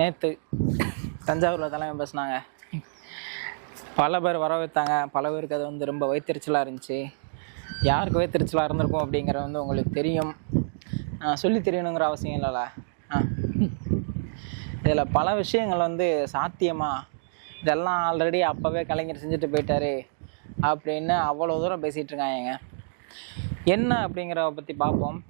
நேற்று தஞ்சாவூரில் தலைமை பேசினாங்க. பல பேர் வர வைத்தாங்க. பல பேருக்கு அது வந்து ரொம்ப வயிற்றுச்சலாக இருந்துச்சு. யாருக்கு வயிற்றுச்சலாக இருந்திருக்கும் அப்படிங்கிறது வந்து உங்களுக்கு தெரியும். சொல்லி தெரியணுங்கிற அவசியம் இல்லைல்ல. இதில் பல விஷயங்கள் வந்து சாத்தியமா, இதெல்லாம் ஆல்ரெடி அப்போவே கலைஞர் செஞ்சுட்டு போயிட்டாரு அப்படின்னு அவ்வளோ தூரம் பேசிகிட்டு இருக்காங்க. என்ன அப்படிங்கிறத பற்றி பார்ப்போம்.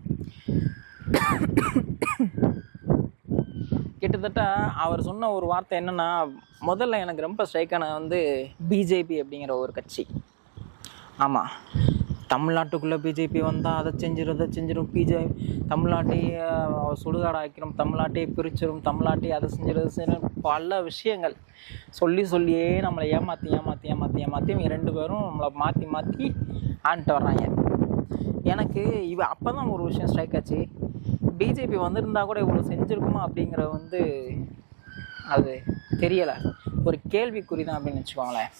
கிட்டத்தட்ட அவர் சொன்ன ஒரு வார்த்தை என்னென்னா, முதல்ல எனக்கு ரொம்ப ஸ்ட்ரைக்கானது வந்து பிஜேபி அப்படிங்கிற ஒரு கட்சி. ஆமாம், தமிழ்நாட்டுக்குள்ளே பிஜேபி வந்தால் அதை செஞ்சிடும், தமிழ்நாட்டையே சுடுகாடு ஆக்கிரும், தமிழ்நாட்டையே பிரிச்சிடும், தமிழ்நாட்டையே அதை செஞ்சிடும், பல விஷயங்கள் சொல்லியே நம்மளை ஏமாற்றி 2 பேரும் நம்மளை மாற்றி ஆண்டுட்டு வர்றாங்க. எனக்கு அப்போ தான் ஒரு விஷயம் ஸ்ட்ரைக் ஆச்சு. பிஜேபி வந்திருந்தால் கூட இவ்வளோ செஞ்சுருக்குமா அப்படிங்கிற வந்து அது தெரியலை. ஒரு கேள்விக்குறி தான் அப்படின்னு வச்சுக்கோங்களேன்.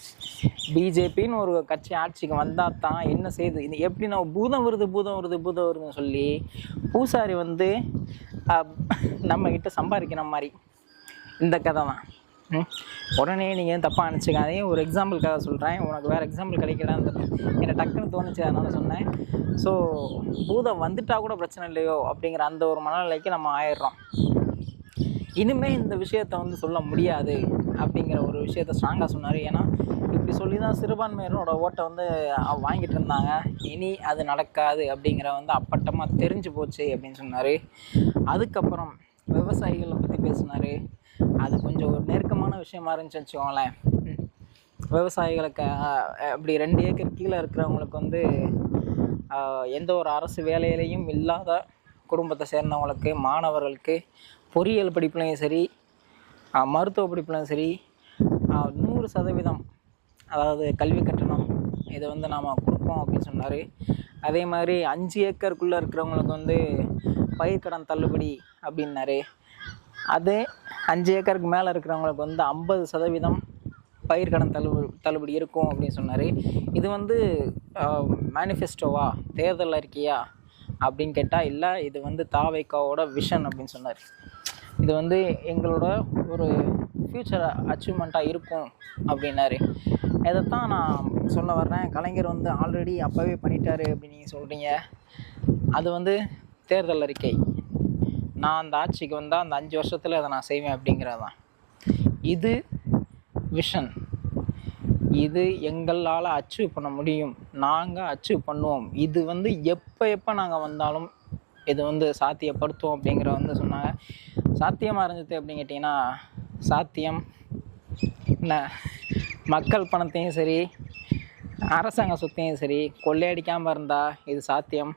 பிஜேபின்னு ஒரு கட்சி ஆட்சிக்கு வந்தால் தான் என்ன செய்யுது, இது எப்படின்னா பூதம் வருதுன்னு சொல்லி பூசாரி வந்து நம்மக்கிட்ட சம்பாதிக்கிற மாதிரி இந்த கதை தான். உடனே நீங்கள் தப்பாக நினச்சிக்காதே. ஒரு எக்ஸாம்பிளுக்காக சொல்கிறேன், உனக்கு வேறு எக்ஸாம்பிள் கிடைக்கலான்னு எனக்கு டக்குன்னு தோணுச்சு, அதனால் சொன்னேன். ஸோ பூதம் வந்துட்டால் கூட பிரச்சனை இல்லையோ அப்படிங்கிற அந்த ஒரு மனநிலைக்கு நம்ம ஆயிடுறோம். இனிமேல் இந்த விஷயத்தை வந்து சொல்ல முடியாது அப்படிங்கிற ஒரு விஷயத்த ஸ்ட்ராங்காக சொன்னார். ஏன்னா இப்படி சொல்லி தான் சிறுபான்மையினரோட ஓட்டை வந்து வாங்கிட்டு இருந்தாங்க. இனி அது நடக்காது அப்படிங்கிற வந்து அப்பட்டமாக தெரிஞ்சு போச்சு அப்படின்னு சொன்னார். அதுக்கப்புறம் விவசாயிகளை பற்றி பேசினார். அது கொஞ்சம் ஒரு நெருக்கமான விஷயமா இருந்துச்சு வச்சுக்கோங்களேன். விவசாயிகளுக்கு அப்படி 2 ஏக்கர் கீழே இருக்கிறவங்களுக்கு வந்து எந்த ஒரு அரசு வேலையிலையும் இல்லாத குடும்பத்தை சேர்ந்தவங்களுக்கு, மாணவர்களுக்கு, பொறியியல் படிப்புலையும் சரி, மருத்துவ படிப்புலையும் சரி 100% அதாவது கல்வி கட்டணம் இதை வந்து நாம் கொடுப்போம் அப்படின்னு சொன்னார். அதே மாதிரி 5 ஏக்கருக்குள்ளே இருக்கிறவங்களுக்கு வந்து பயிர்க்கடன் தள்ளுபடி அப்படின்னாரு. அதே 5 ஏக்கருக்கு மேலே இருக்கிறவங்களுக்கு வந்து 50% பயிர்க்கடன் தள்ளுபடி இருக்கும் அப்படின்னு சொன்னார். இது வந்து மேனிஃபெஸ்டோவா, தேர்தல் அறிக்கையா அப்படின்னு கேட்டால் இல்லை, இது வந்து தாவேக்காவோட விஷன் அப்படின்னு சொன்னார். இது வந்து எங்களோட ஒரு ஃப்யூச்சர் அச்சீவ்மெண்ட்டாக இருக்கும் அப்படின்னாரு. இதைத்தான் நான் சொல்ல வர்றேன். கலைஞர் வந்து ஆல்ரெடி அப்போவே பண்ணிட்டாரு அப்படின்னு நீங்கள் சொல்கிறீங்க. அது வந்து தேர்தல் அறிக்கை. நான் அந்த ஆட்சிக்கு வந்தால் அந்த 5 வருஷத்தில் அதை நான் செய்வேன் அப்படிங்கிறது தான். இது விஷன். இது எங்களால் அச்சீவ் பண்ண முடியும், நாங்கள் அச்சீவ் பண்ணுவோம். இது வந்து எப்போ நாங்கள் வந்தாலும் இது வந்து சாத்தியப்படுத்துவோம் அப்படிங்கிற வந்து சொன்னாங்க. சாத்தியமாக இருந்தது அப்படின்னு கேட்டிங்கன்னா, சாத்தியம் என்ன, மக்கள் பணத்தையும் சரி அரசாங்க சொத்தையும் சரி கொள்ளையடிக்காமல் இருந்தால் இது சாத்தியம்.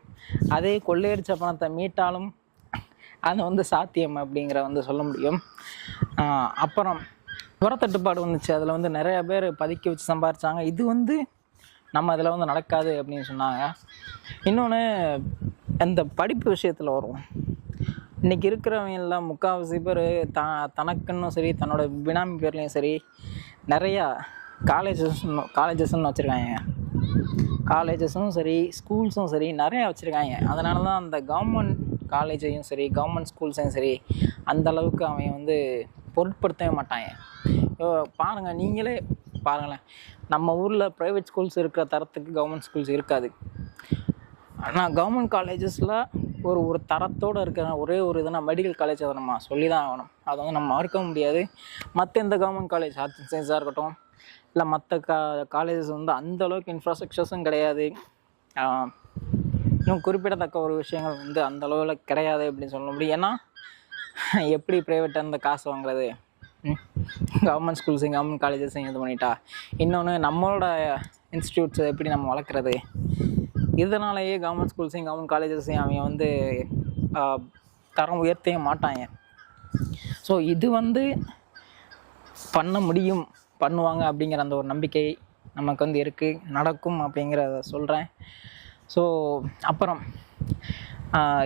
அதே கொள்ளையடித்த பணத்தை மீட்டாலும் அது வந்து சாத்தியம் அப்படிங்கிற வந்து சொல்ல முடியும். அப்புறம் உரத்தட்டுப்பாடு வந்துச்சு. அதில் வந்து நிறையா பேர் பதுக்கி வச்சு சம்பாதிச்சாங்க. இது வந்து நம்ம அதில் வந்து நடக்காது அப்படின்னு சொன்னாங்க. இன்னொன்று, அந்த படிப்பு விஷயத்தில் வரும். இன்றைக்கி இருக்கிறவங்கெல்லாம் முக்கால்வாசி பேர் தனக்குன்னு சரி, தன்னோட பினாமி பேர்லேயும் சரி நிறையா காலேஜஸ்ன்னு வச்சுருக்காங்க. காலேஜஸும் சரி, ஸ்கூல்ஸும் சரி நிறையா வச்சுருக்காங்க. அதனால தான் அந்த கவர்மெண்ட் காலேஜையும் சரி, கவர்மெண்ட் ஸ்கூல்ஸையும் சரி அந்தளவுக்கு அவங்க வந்து பொருட்படுத்தவே மாட்டாங்க. பாருங்கள், நீங்களே பாருங்களேன், நம்ம ஊரில் ப்ரைவேட் ஸ்கூல்ஸ் இருக்கிற தரத்துக்கு கவர்மெண்ட் ஸ்கூல்ஸ் இருக்காது. ஆனால் கவர்மெண்ட் காலேஜஸில் ஒரு தரத்தோடு இருக்கிற ஒரே ஒரு இதுனா மெடிக்கல் காலேஜ். அதை நம்ம சொல்லி தான் ஆகணும். அதை வந்து நம்ம மறுக்க முடியாது. மற்ற எந்த கவர்மெண்ட் காலேஜ், ஆர்ட்ஸ் அண்ட் சயின்ஸாக இருக்கட்டும், இல்லை மற்ற காலேஜஸ் வந்து அந்தளவுக்கு இன்ஃப்ராஸ்ட்ரக்சர்ஸும் கிடையாது. இன்னும் குறிப்பிடத்தக்க ஒரு விஷயங்கள் வந்து அந்தளவில் கிடையாது அப்படின்னு சொல்ல முடியும். ஏன்னா எப்படி ப்ரைவேட் அந்த காசு வாங்குறது, கவர்மெண்ட் ஸ்கூல்ஸையும் கவர்மெண்ட் காலேஜஸையும் இது பண்ணிட்டா. இன்னொன்று, நம்மளோட இன்ஸ்டியூட்ஸை எப்படி நம்ம வளர்க்குறது. இதனாலேயே கவர்மெண்ட் ஸ்கூல்ஸையும் கவர்மெண்ட் காலேஜஸையும் அவங்க வந்து தரம் உயர்த்தவே மாட்டாங்க. ஸோ இது வந்து பண்ண முடியும், பண்ணுவாங்க அப்படிங்கிற அந்த ஒரு நம்பிக்கை நமக்கு வந்து இருக்குது, நடக்கும் அப்படிங்கிறத சொல்கிறேன். ஸோ அப்புறம்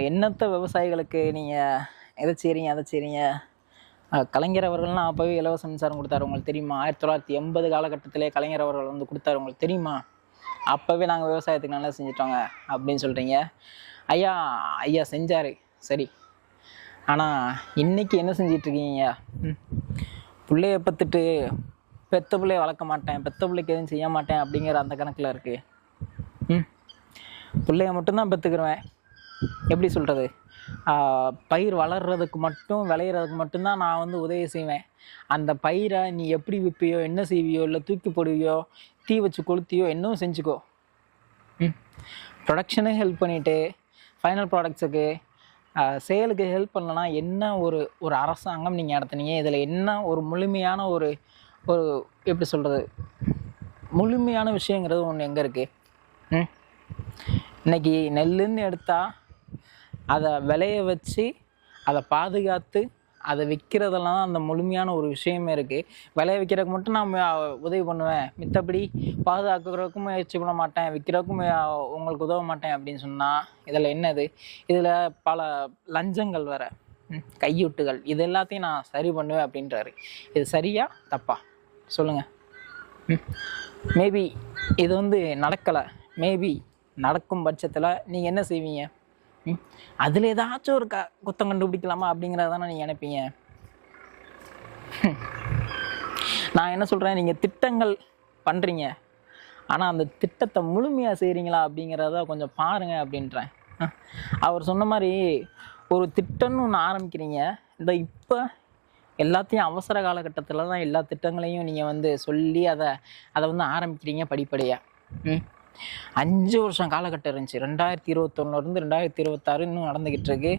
என்னத்த விவசாயிகளுக்கு நீங்கள் எதை செய்கிறீங்க அதை செய்கிறீங்க. கலைஞர் அவர்கள்லாம் அப்போவே இலவச மின்சாரம் கொடுத்தாரு, உங்களுக்கு தெரியுமா? 1980 காலகட்டத்திலே கலைஞர் அவர்கள் வந்து கொடுத்தாரு, உங்களுக்கு தெரியுமா? அப்போவே நாங்கள் விவசாயத்துக்கு நல்லா செஞ்சிட்டோங்க அப்படின்னு சொல்கிறீங்க. ஐயா செஞ்சார், சரி. ஆனால் இன்னைக்கு என்ன செஞ்சிட்ருக்கீங்க? பிள்ளைய பத்துட்டு பெத்த பிள்ளைய வளர்க்க மாட்டேன், பெத்த பிள்ளைக்கு எதுவும் செய்ய மாட்டேன் அப்படிங்கிற அந்த கணக்கில் இருக்குது. பிள்ளைய மட்டும்தான் பெற்றுக்கிருவேன். எப்படி சொல்கிறது, பயிர் வளர்கிறதுக்கு மட்டும் விளையிறதுக்கு மட்டும்தான் நான் வந்து உதவி செய்வேன். அந்த பயிரை நீ எப்படி விற்பியோ, என்ன செய்வியோ, இல்லை தூக்கி போடுவியோ, தீ வச்சு கொளுத்தியோ, என்னவும் செஞ்சுக்கோ. ப்ரொடக்ஷனுக்கு ஹெல்ப் பண்ணிவிட்டு ஃபைனல் ப்ராடக்ட்ஸுக்கு சேலுக்கு ஹெல்ப் பண்ணலன்னா என்ன ஒரு அரசாங்கம் நீங்கள் நடத்துனீங்க? இதில் என்ன ஒரு முழுமையான ஒரு எப்படி சொல்கிறது, முழுமையான விஷயங்கிறது ஒன்று எங்கே இருக்குது? இன்றைக்கி நெல்லுன்னு எடுத்தால் அதை விளைய வச்சு அதை பாதுகாத்து அதை விற்கிறதெல்லாம் தான் அந்த முழுமையான ஒரு விஷயமே இருக்குது. விளைய விற்கிறதுக்கு மட்டும் நான் உதவி பண்ணுவேன், மித்தபடி பாதுகாக்கிறதுக்கும் முயற்சி பண்ண மாட்டேன், விற்கிறதுக்கும் உங்களுக்கு உதவ மாட்டேன் அப்படின்னு சொன்னால் இதில் என்னது? இதில் பல லஞ்சங்கள் வேறு, கையூட்டுகள், இது எல்லாத்தையும் நான் சரி பண்ணுவேன் அப்படின்றாரு. இது சரியா தப்பா சொல்லுங்கள்? மேபி இது வந்து நடக்கலை, மேபி நடக்கும் பட்சத்தில் நீங்கள் என்ன செய்வீங்க? அதில் ஏதாச்சும் ஒரு குத்தம் கண்டுபிடிக்கலாமா அப்படிங்கிறத தானே நீங்கள் நினைப்பீங்க. நான் என்ன சொல்கிறேன், நீங்கள் திட்டங்கள் பண்ணுறீங்க, ஆனால் அந்த திட்டத்தை முழுமையாக செய்கிறீங்களா அப்படிங்கிறத கொஞ்சம் பாருங்கள் அப்படின்றேன். அவர் சொன்ன மாதிரி ஒரு திட்டம்னு ஒன்று ஆரம்பிக்கிறீங்க. இந்த இப்போ எல்லாத்தையும் அவசர காலகட்டத்தில் தான் எல்லா திட்டங்களையும் நீங்கள் வந்து சொல்லி அதை வந்து ஆரம்பிக்கிறீங்க படிப்படியாக. 5 வருஷம் காலகட்டம் இருந்துச்சு. 2021 2026 இன்னும் நடந்துக்கிட்டு இருக்கு.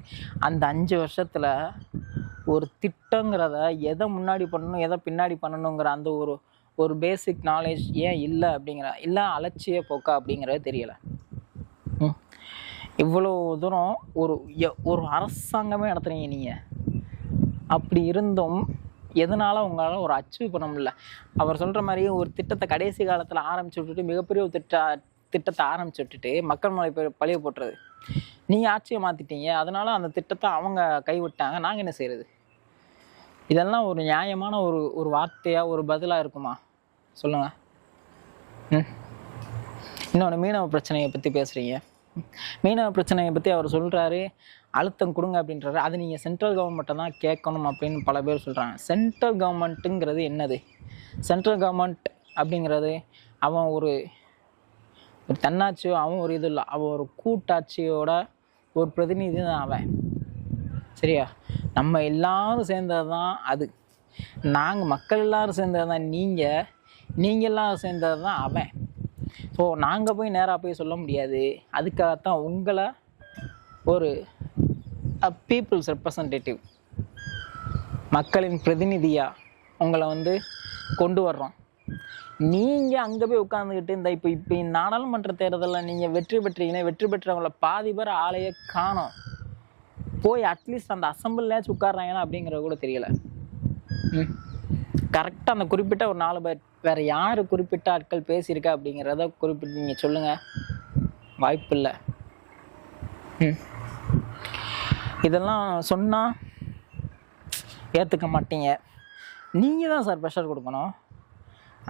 அந்த 5 வருஷத்தில் ஒரு திட்டங்கிறத எதை முன்னாடி பண்ணணும், எதை பின்னாடி பண்ணணுங்கிற அந்த ஒரு பேசிக் நாலேஜ் ஏன் இல்லை இல்லை அலட்சிய போக்கா அப்படிங்கிறது தெரியலை. இவ்வளோ தூரம் ஒரு அரசாங்கமே நடத்துறீங்க நீங்கள். அப்படி இருந்தும் எதனால் உங்களால் ஒரு அச்சீவ் பண்ண முடியல? அவர் சொல்கிற மாதிரி ஒரு திட்டத்தை கடைசி காலத்தில் ஆரம்பிச்சு விட்டுட்டு மிகப்பெரிய ஒரு திட்டத்தை ஆரம்பிச்சு விட்டுட்டு மக்கள் மேலே பழிய போட்டுறது. நீங்கள் ஆட்சியை மாற்றிட்டீங்க, அதனால் அந்த திட்டத்தை அவங்க கைவிட்டாங்க, நாங்கள் என்ன செய்கிறது? இதெல்லாம் ஒரு நியாயமான ஒரு வார்த்தையாக ஒரு பதிலாக இருக்குமா சொல்லுங்கள்? இன்னொன்று மீனவ பிரச்சனையை பற்றி பேசுகிறீங்க. மீனவ பிரச்சனையை பற்றி அவர் சொல்கிறாரு, அழுத்தம் கொடுங்க அப்படின்றாரு. அது நீங்கள் சென்ட்ரல் கவர்மெண்ட்டை தான் கேட்கணும் அப்படின்னு பல பேர் சொல்கிறாங்க. சென்ட்ரல் கவர்மெண்ட்டுங்கிறது என்னது? சென்ட்ரல் கவர்மெண்ட் அப்படிங்கிறது அவன் ஒரு தன்னாட்சியோ, அவன் ஒரு இது இல்லை, அவன் ஒரு கூட்டாட்சியோட ஒரு பிரதிநிதி தான் அவன். சரியா? நம்ம எல்லாரும் சேர்ந்தது தான் அது. நாங்கள் மக்கள் எல்லாரும் சேர்ந்தது தான் நீங்கள் எல்லாரும் சேர்ந்தது தான் அவன். ஸோ நாங்கள் போய் நேராக போய் சொல்ல முடியாது. அதுக்காகத்தான் உங்களை ஒரு பீப்புள்ஸ் ரெப்ரசன்டேட்டிவ், மக்களின் பிரதிநிதியாக உங்களை வந்து கொண்டு வர்றோம். நீங்கள் அங்கே போய் உட்காந்துக்கிட்டு இந்த இப்போ நாடாளுமன்ற தேர்தலில் நீங்கள் வெற்றி பெற்றவங்கள பாதி பேர் ஆளையே காணோம். போய் அட்லீஸ்ட் அந்த அசம்பிள்லேயாச்சும் உட்காடுறாங்கன்னா அப்படிங்கிறது கூட தெரியலை. கரெக்டாக அந்த குறிப்பிட்ட ஒரு 4 பேர், வேறு யார் குறிப்பிட்ட ஆட்கள் பேசியிருக்கா அப்படிங்கிறத குறிப்பிட்டு நீங்கள் சொல்லுங்கள். வாய்ப்பு இல்லை. இதெல்லாம் சொன்னால் ஏற்றுக்க மாட்டீங்க. நீங்கள் தான் சார் ப்ரெஷர் கொடுக்கணும்.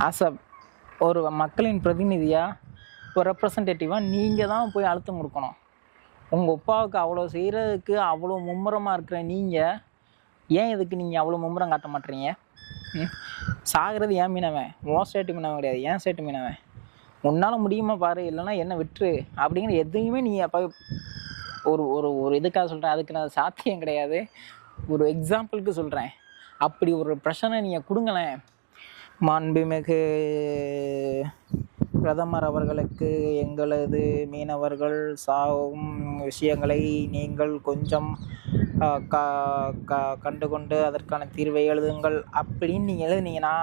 ஆஸ் ஒரு மக்களின் பிரதிநிதியாக, ஒரு ரெப்ரசன்டேட்டிவாக நீங்கள் தான் போய் அழுத்தம் கொடுக்கணும். உங்கள் அப்பாவுக்கு அவ்வளோ செய்கிறதுக்கு அவ்வளோ மும்முரமாக இருக்கிற நீங்கள் ஏன் இதுக்கு நீங்கள் அவ்வளோ மும்முரம் காட்ட மாட்டீங்க? சாகிறது ஏன் மீனவன், உன் ஸ்டேட்டு மீனவன் கிடையாது, ஏன் ஸ்டேட்டு மீனவன். உன்னால் முடியுமா பாரு, இல்லைன்னா என்ன விட்டுரு அப்படிங்கிற எதையுமே நீ அப்போ ஒரு இதுக்காக சொல்கிறேன். அதுக்கு நான் சாத்தியம் கிடையாது, ஒரு எக்ஸாம்பிளுக்கு சொல்கிறேன். அப்படி ஒரு பிரச்சனை நீங்கள் கொடுங்களேன். மாண்புமிகு பிரதமர் அவர்களுக்கு எங்களது மீனவர்கள் சாகும் விஷயங்களை நீங்கள் கொஞ்சம் கண்டுகொண்டு அதற்கான தீர்வை எழுதுங்கள் அப்படின்னு நீங்கள் எழுதுனீங்கன்னா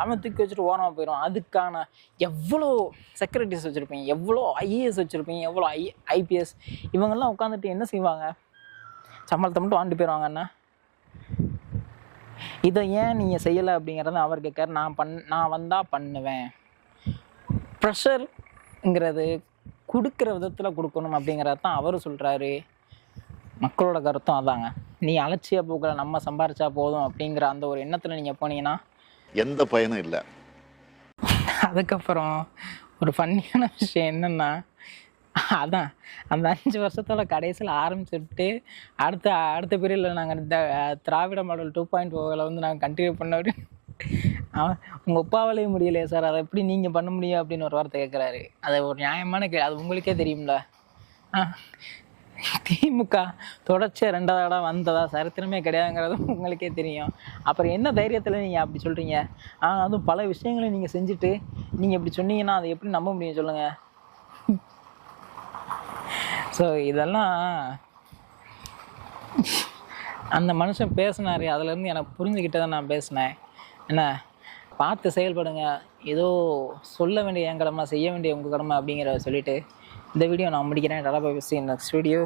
அவன் தூக்கி வச்சுட்டு ஓரமாக போயிடும். அதுக்கான எவ்வளோ செக்யூரிட்டிஸ் வச்சுருப்பீங்க, எவ்வளோ ஐஏஎஸ் வச்சுருப்பீங்க, எவ்வளோ ஐபிஎஸ், இவங்கெல்லாம் உட்காந்துட்டு என்ன செய்வாங்க? சம்பளத்தை மட்டும் வாங்கிட்டு போயிடுவாங்கண்ணா. இதை ஏன் நீங்கள் செய்யலை அப்படிங்கிறத அவர் கேட்கார். நான் வந்தால் பண்ணுவேன். ப்ரெஷருங்கிறது கொடுக்குற விதத்தில் கொடுக்கணும் அப்படிங்கிறத தான் அவர் சொல்கிறாரு. மக்களோட கருத்தும் அதாங்க. நீ அலட்சிய போக்கில் நம்ம சம்பாரிச்சா போதும் அப்படிங்கிற அந்த ஒரு எண்ணத்தில் நீங்கள் போனீங்கன்னா எந்த பயனும் இல்லை. அதுக்கப்புறம் ஒரு ஃபன்னியான விஷயம் என்னென்னா, அதான் அந்த 5 வருஷத்தோட கடைசியில் ஆரம்பிச்சுட்டு அடுத்த பீரியடில் நாங்கள் இந்த திராவிட மாடல் 2.0 வந்து நாங்கள் கண்டினியூ பண்ண அவன் உங்கள் அப்பாவாலேயே முடியலையே சார், அதை எப்படி நீங்கள் பண்ண முடியும் அப்படின்னு ஒரு வார்த்தை கேட்குறாரு. அது ஒரு நியாயமான அது உங்களுக்கே தெரியும்ல. திமுக தொடர்ச்சியாக 2வது இடம் வந்ததா சரித்திரமே கிடையாதுங்கிறதும் உங்களுக்கே தெரியும். அப்புறம் என்ன தைரியத்தில் நீங்கள் அப்படி சொல்கிறீங்க? அதுவும் பல விஷயங்களை நீங்கள் செஞ்சுட்டு நீங்கள் இப்படி சொன்னீங்கன்னா அதை எப்படி நம்ப முடியும் சொல்லுங்கள்? ஸோ இதெல்லாம் அந்த மனுஷன் பேசினார், அதுலேருந்து எனக்கு புரிஞ்சுக்கிட்டே தான் நான் பேசினேன். என்ன பார்த்து செயல்படுங்க, ஏதோ சொல்ல வேண்டிய என் கடமை, செய்ய வேண்டிய உங்கள் கடமை அப்படிங்கிறத சொல்லிவிட்டு இந்த வீடியோ நான் முடிக்கிறேன். நல்லா போய் நெக்ஸ்ட் வீடியோ.